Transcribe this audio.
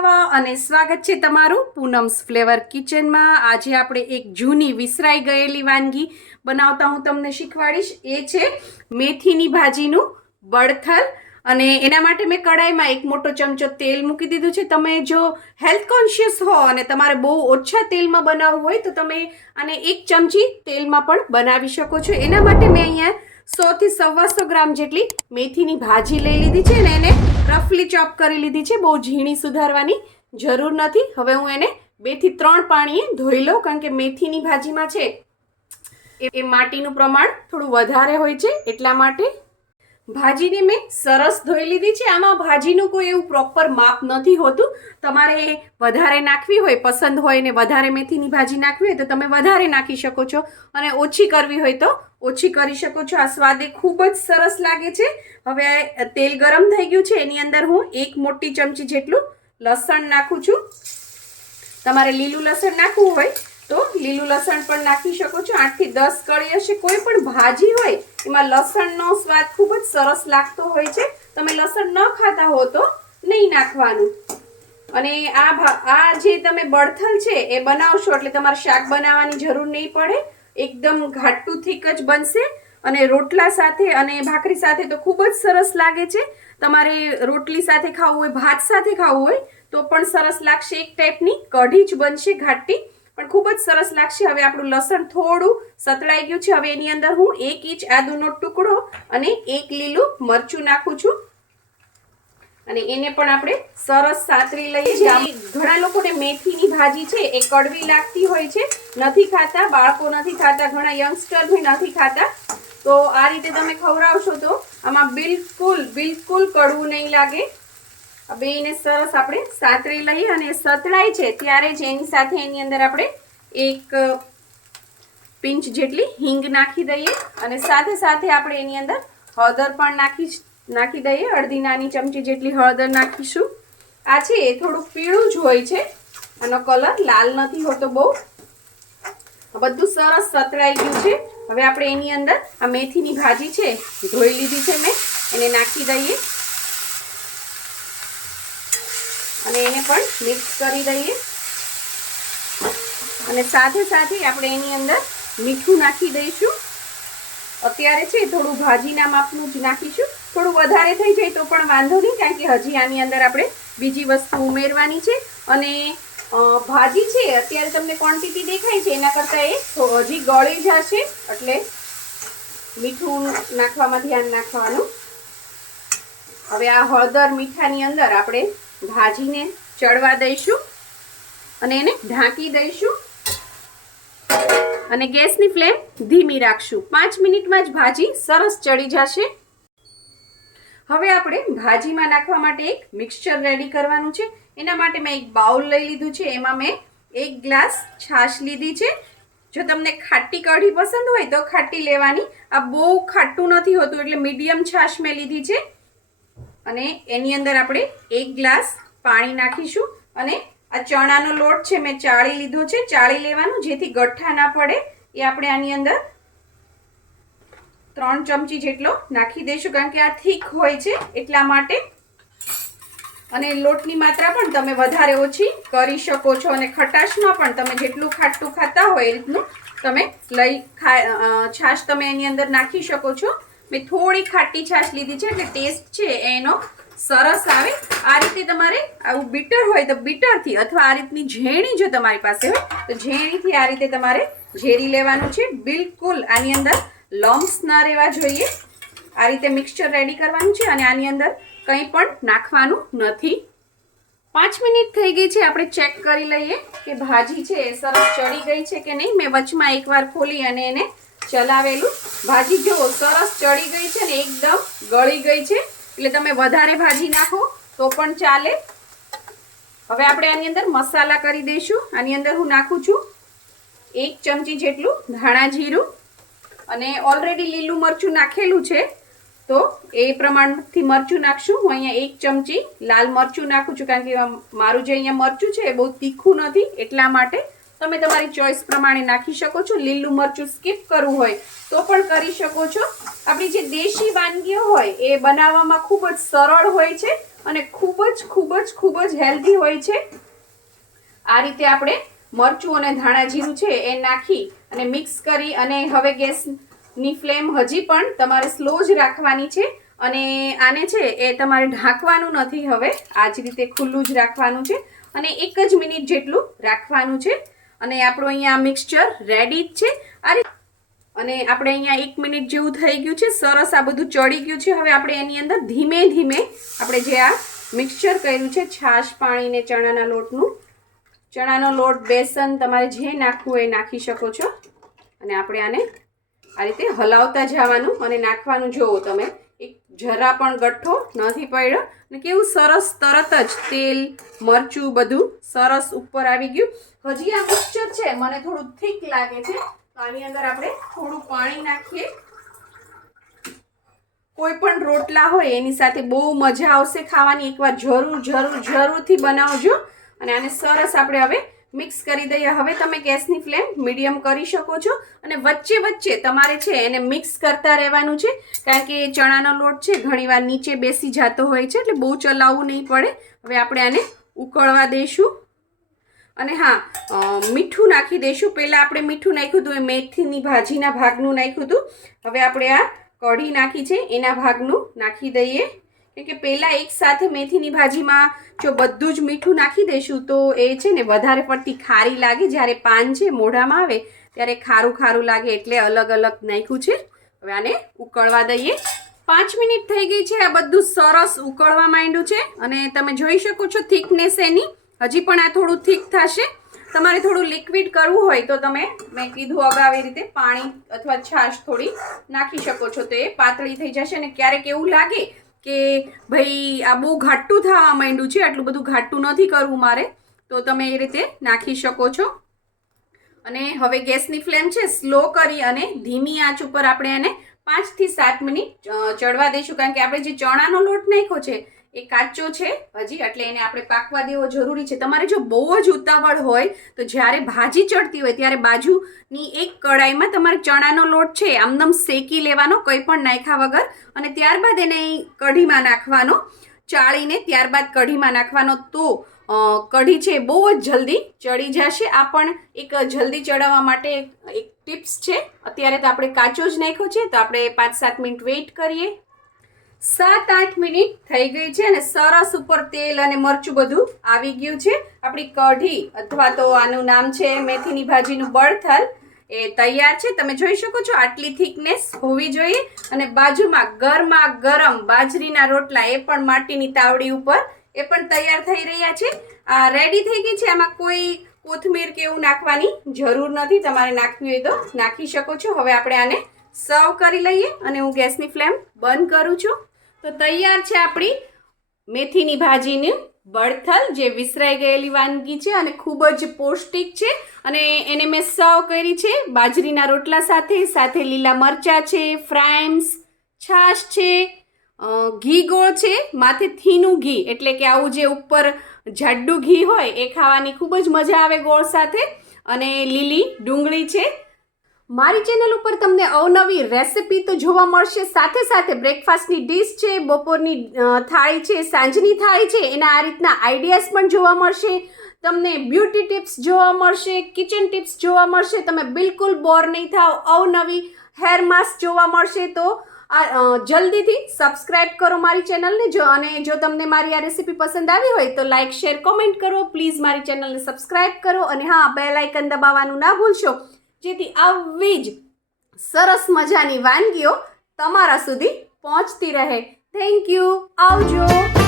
નવા અને સ્વાગત છે તમારું પૂનમ્સ ફ્લેવર કિચનમાં। આજે આપણે એક જૂની વિસરાઈ ગયેલી વાનગી બનાવતા હું તમને શીખવાડીશ। એ છે મેથીની ભાજીનું બળથલ। અને એના માટે મેં કડાઈમાં એક મોટો ચમચો તેલ મૂકી દીધું છે। તમે જો હેલ્થ કોન્શિયસ હો અને તમારે બહુ ઓછા તેલમાં બનાવવું હોય તો તમે આને એક ચમચી તેલમાં પણ બનાવી શકો છો। એના માટે મેં અહીંયા 100 થી 125 ગ્રામ જેટલી મેથીની ભાજી લઈ લીધી છે ને એને રફલી ચોપ કરી લીધી છે। બહુ ઝીણી સુધારવાની જરૂર નથી। હવે હું એને 2 થી 3 પાણીએ ધોઈ લઉં, કારણ કે મેથીની ભાજીમાં છે એ માટીનું પ્રમાણ થોડું વધારે હોય છે, એટલા માટે। ભાજીને મેં સરસ ધોઈ લીધી છે। આમાં ભાજીનું કોઈ એવું પ્રોપર માપ નથી હોતું। તમારે વધારે નાખવી હોય, પસંદ હોય ને વધારે મેથીની ભાજી નાખવી હોય તો તમે વધારે નાખી શકો છો, અને ઓછી કરવી હોય તો ઓછી કરી શકો છો। આ સ્વાદે ખૂબ જ સરસ લાગે છે। હવે તેલ ગરમ થઈ ગયું છે, એની અંદર હું 1 મોટી ચમચી જેટલું લસણ નાખું છું। તમારે લીલું લસણ નાખવું હોય તો લીલું લસણ પણ નાખી શકો છો। 8 થી 10 કળી હશે। કોઈ પણ ભાજી હોય એમાં લસણનો સ્વાદ ખૂબ જ સરસ લાગતો હોય છે। તમે લસણ ન ખાતા હો તો નહીં નાખવાનું। અને આ જે તમે બળથલ છે એ બનાવશો એટલે તમારે શાક બનાવવાની જરૂર નહીં પડે। એકદમ ઘાટું થીક જ બનશે, અને રોટલા સાથે અને ભાખરી સાથે તો ખૂબ જ સરસ લાગે છે। તમારે રોટલી સાથે ખાવું હોય, ભાત સાથે ખાવું હોય તો પણ સરસ લાગશે। એક ટાઈપની કઢી જ બનશે, ઘાટી, પણ ખૂબ જ સરસ લાગશે। હવે આપણું લસણ થોડું સતળાઈ ગયું છે। હવે એની અંદર હું 1 ઇંચ આદુનો ટુકડો અને 1 લીલું મરચું નાખું છું, અને એને પણ આપણે સરસ સાતરી લઈએ। ઘણા લોકોને મેથીની ભાજી છે એ કડવી લાગતી હોય છે, નથી ખાતા, બાળકો નથી ખાતા, ઘણા યંગસ્ટર બી નથી ખાતા। તો આ રીતે તમે ખવડાવશો તો આમાં બિલકુલ કડવું નહીં લાગે। બેને સરસ આપણે સાતરી લઈએ, અને સતળાય છે ત્યારે જ એની સાથે એની અંદર આપણે 1 પિંચ જેટલી હિંગ નાખી દઈએ, અને સાથે સાથે આપણે એની અંદર હળદર પણ નાખી દઈએ। અડધી નાની ચમચી જેટલી હળદર નાખીશું। આ છે એ થોડું પીળું જ હોય છે, આનો કલર લાલ નથી હોતો બહુ। બધું સરસ સતળાઈ ગયું છે। હવે આપણે એની અંદર આ મેથીની ભાજી છે ધોઈ લીધી છે મેં, એને નાખી દઈએ અને એને પણ મિક્સ કરી દઈએ। અને સાથે સાથે આપણે એની અંદર મીઠું નાખી દઈશું। અત્યારે છે થોડું ભાજીના માપનું જ નાખીશું। થોડું વધારે થઈ જાય તો પણ વાંધો નહીં, કારણ કે હજી આની અંદર આપણે બીજી વસ્તુ ઉમેરવાની છે। અને ભાજી છે અત્યારે તમને ક્વોન્ટિટી દેખાય છે એના કરતાં એ હજી ગળી જશે, એટલે મીઠું નાખવામાં ધ્યાન નાખવાનું। હવે આ હળદર મીઠાની અંદર આપણે ભાજીને ચડવા દઈશું અને એને ઢાંકી દઈશું, અને ગેસની ફ્લેમ ધીમી રાખશું। 5 મિનિટમાં જ ભાજી સરસ ચડી જશે। હવે આપણે ભાજીમાં નાખવા માટે એક મિક્સચર રેડી કરવાનું છે। એના માટે મેં એક બાઉલ લઈ લીધું છે, એમાં મેં 1 ગ્લાસ છાશ લીધી છે। જો તમને ખાટી કઢી પસંદ હોય તો ખાટી લેવાની। આ બહુ ખાટું નથી હોતું, એટલે મીડિયમ છાશ મેં લીધી છે। અને એની અંદર આપણે 1 ગ્લાસ પાણી નાખીશું, અને આ ચણાનો લોટ છે મેં ચાળી લીધો છે। ચાળી લેવાનું જેથી ગઠ્ઠા ના પડે। એ આપણે આની અંદર 3 ચમચી જેટલો નાખી દઈશું, કારણ કે આ થીક હોય છે એટલા માટે। અને લોટની માત્રા પણ તમે વધારે ઓછી કરી શકો છો, અને ખટાશમાં પણ તમે જેટલું ખાટું ખાતા હોય એ રીતનું તમે છાશ તમે એની અંદર નાખી શકો છો। મેં થોડી ખાટી છાશ લીધી છે એટલે ટેસ્ટ છે એનો સરસ આવે। આ રીતે તમારે આવું બીટર હોય તો બીટરથી, અથવા આ રીતની ઝેણી જો તમારી પાસે હોય તો ઝેણીથી આ રીતે તમારે ઝેરી લેવાનું છે। બિલકુલ આની અંદર લમ્સ ના રહેવા જોઈએ। આ રીતે મિક્સચર રેડી કરવાનું છે, અને આની અંદર કંઈ પણ નાખવાનું નથી। 5 મિનિટ થઈ ગઈ છે, આપણે ચેક કરી લઈએ કે ભાજી છે એ સરસ ચડી ગઈ છે કે નહીં। મેં વચમાં એકવાર ખોલી અને એને ચલાવેલું। ભાજી જો સરસ ચડી ગઈ છે ને એકદમ ગળી ગઈ છે, એટલે તમે વધારે ભાજી નાખો તો પણ ચાલે। હવે આપણે આની અંદર મસાલા કરી દઈશું। આની અંદર હું નાખું છું 1 ચમચી જેટલું ધાણા જીરું, અને ઓલરેડી લીલું મરચું નાખેલું છે તો એ પ્રમાણથી મરચું નાખશું। હું અહીંયા 1 ચમચી લાલ મરચું નાખું છું, કારણ કે મારું જે અહીંયા મરચું છે એ બહુ તીખું નથી એટલા માટે। તમે તમારી ચોઈસ પ્રમાણે નાખી શકો છો। લીલું મરચું સ્કીપ કરવું હોય તો પણ કરી શકો છો। આપણી જે દેશી વાનગીઓ હોય એ બનાવવામાં ખૂબ જ સરળ હોય છે, અને ખૂબ જ હેલ્ધી હોય છે. આ રીતે આપણે મરચું અને ધાણા જીરું છે એ નાખી અને મિક્સ કરી અને હવે ગેસની ફ્લેમ હજી પણ તમારે સ્લો જ રાખવાની છે અને આને છે એ તમારે ઢાંકવાનું નથી. હવે આ જ રીતે ખુલ્લું જ રાખવાનું છે અને 1 જ મિનિટ જેટલું રાખવાનું છે અને આપણું અહીંયા મિક્સચર રેડી જ છે. અને આપણે અહીંયા 1 મિનિટ જેવું થઈ ગયું છે. સરસ આ બધું ચડી ગયું છે. હવે આપણે એની અંદર ધીમે ધીમે આપણે જે આ મિક્સચર કર્યું છે છાશ પાણી ને ચણાના લોટનું, ચણાનો લોટ, બેસન, તમારે જે નાખવું હોય એ નાખી શકો છો અને આપણે આને આ રીતે હલાવતા જવાનું અને નાખવાનું. જોવો તમે એક જરા પણ ગઠ્ઠો નથી પડ્યો અને કેવું સરસ તરત જ તેલ મરચું બધું સરસ ઉપર આવી ગયું. હજી આ મિક્સચર છે મને થોડું થીક લાગે છે તો આની અંદર આપણે થોડું પાણી નાખીએ. કોઈ પણ રોટલા હોય એની સાથે બહુ મજા આવશે ખાવાની. એકવાર જરૂરથી બનાવજો અને આને સરસ આપણે હવે મિક્સ કરી દઈએ. હવે તમે ગેસની ફ્લેમ મીડિયમ કરી શકો છો અને વચ્ચે તમારે છે એને મિક્સ કરતા રહેવાનું છે કારણ કે ચણાનો લોટ છે ઘણીવાર નીચે બેસી જતો હોય છે એટલે બહુ ચલાવવું નહીં પડે. હવે આપણે આને ઉકળવા દઈશું અને હા, મીઠું નાખી દઈશું. પહેલાં આપણે મીઠું નાખ્યું હતું એ મેથીની ભાજીના ભાગનું નાખ્યું હતું. હવે આપણે આ કઢી નાખી છે એના ભાગનું નાખી દઈએ કેમ કે પહેલાં એકસાથે મેથીની ભાજીમાં જો બધું જ મીઠું નાખી દઈશું તો એ છે ને વધારે પડતી ખારી લાગે. જ્યારે પાન છે મોઢામાં આવે ત્યારે ખારું લાગે એટલે અલગ નાખ્યું છે. હવે આને ઉકળવા દઈએ. 5 મિનિટ થઈ ગઈ છે. આ બધું સરસ ઉકળવા માંડ્યું છે અને તમે જોઈ શકો છો થિકનેસ એની. હજી પણ આ થોડું થીક થશે. તમારે થોડું લિક્વિડ કરવું હોય તો તમે મેં કીધું અગાઉ એ રીતે પાણી અથવા છાશ થોડી નાખી શકો છો તો એ પાતળી થઈ જશે. અને ક્યારેક એવું લાગે કે ભાઈ આ બહુ ઘાટું થવા માંડ્યું છે, આટલું બધું ઘાટું નથી કરવું મારે, તો તમે એ રીતે નાખી શકો છો. અને હવે ગેસની ફ્લેમ છે સ્લો કરી અને ધીમી આંચ ઉપર આપણે એને 5 થી 7 મિનિટ ચડવા દઈશું કારણ કે આપણે જે ચણાનો લોટ નાખ્યો છે એ કાચો છે હજી એટલે એને આપણે પાકવા દેવો જરૂરી છે. તમારે જો બહુ જ ઉતાવળ હોય તો જ્યારે ભાજી ચડતી હોય ત્યારે બાજુની એક કડાઈમાં તમારે ચણાનો લોટ છે આમદમ શેકી લેવાનો કંઈ પણ નાખ્યા વગર અને ત્યારબાદ એને કઢીમાં નાખવાનો, ચાળીને ત્યારબાદ કઢીમાં નાખવાનો. તો કઢી છે બહુ જ જલ્દી ચડી જશે. આ પણ એક જલ્દી ચડાવવા માટે એક ટિપ્સ છે. અત્યારે તો આપણે કાચો જ નાખ્યો છે તો આપણે 5-7 મિનિટ વેઇટ કરીએ. 7-8 મિનિટ થઈ ગઈ છે અને સરસ ઉપર તેલ અને મરચું બધું આવી ગયું છે. આપણી કઢી અથવા તો આનું નામ છે મેથીની ભાજીનું બળથલ એ તૈયાર છે. તમે જોઈ શકો છો આટલી થિકનેસ હોવી જોઈએ અને બાજુમાં ગરમ બાજરીના રોટલા એ પણ માટીની તાવડી ઉપર એ પણ તૈયાર થઈ રહ્યા છે. આ રેડી થઈ ગઈ છે. આમાં કોઈ કોથમીર કે એવું નાખવાની જરૂર નથી. તમારે નાખવી હોય તો નાખી શકો છો. હવે આપણે આને સર્વ કરી લઈએ અને હું ગેસની ફ્લેમ બંધ કરું છું. તો તૈયાર છે આપણી મેથીની ભાજીની બળથલ જે વિસરાઈ ગયેલી વાનગી છે અને ખૂબ જ પૌષ્ટિક છે. અને એને મેં સર્વ કરી છે બાજરીના રોટલા સાથે લીલા મરચાં છે, ફ્રાઈમ્સ, છાશ છે, ઘી ગોળ છે, માથે થીનું ઘી એટલે કે આવું જે ઉપર જાડું ઘી હોય એ ખાવાની ખૂબ જ મજા આવે ગોળ સાથે, અને લીલી ડુંગળી છે. મારી ચેનલ ઉપર તમને અવનવી રેસિપી તો જોવા મળશે, સાથે બ્રેકફાસ્ટની ડીશ છે, બપોરની થાળી છે, સાંજની થાળી છે, એના આ રીતના આઈડિયાઝ પણ જોવા મળશે. તમને બ્યુટી ટિપ્સ જોવા મળશે, કિચન ટિપ્સ જોવા મળશે. તમે બિલકુલ બોર નહીં થાવ. અવનવી હેર માસ્ક જોવા મળશે. તો જલ્દીથી સબસ્ક્રાઇબ કરો મારી ચેનલને. અને જો તમને મારી આ રેસિપી પસંદ આવી હોય તો લાઇક, શેર, કોમેન્ટ કરો. પ્લીઝ મારી ચેનલને સબસ્ક્રાઇબ કરો અને હા, બેલ આઇકન દબાવવાનું ના ભૂલશો જેથી આવી જ સરસ મજાની વાનગીઓ તમારા સુધી પહોંચતી રહે. Thank you. આવજો.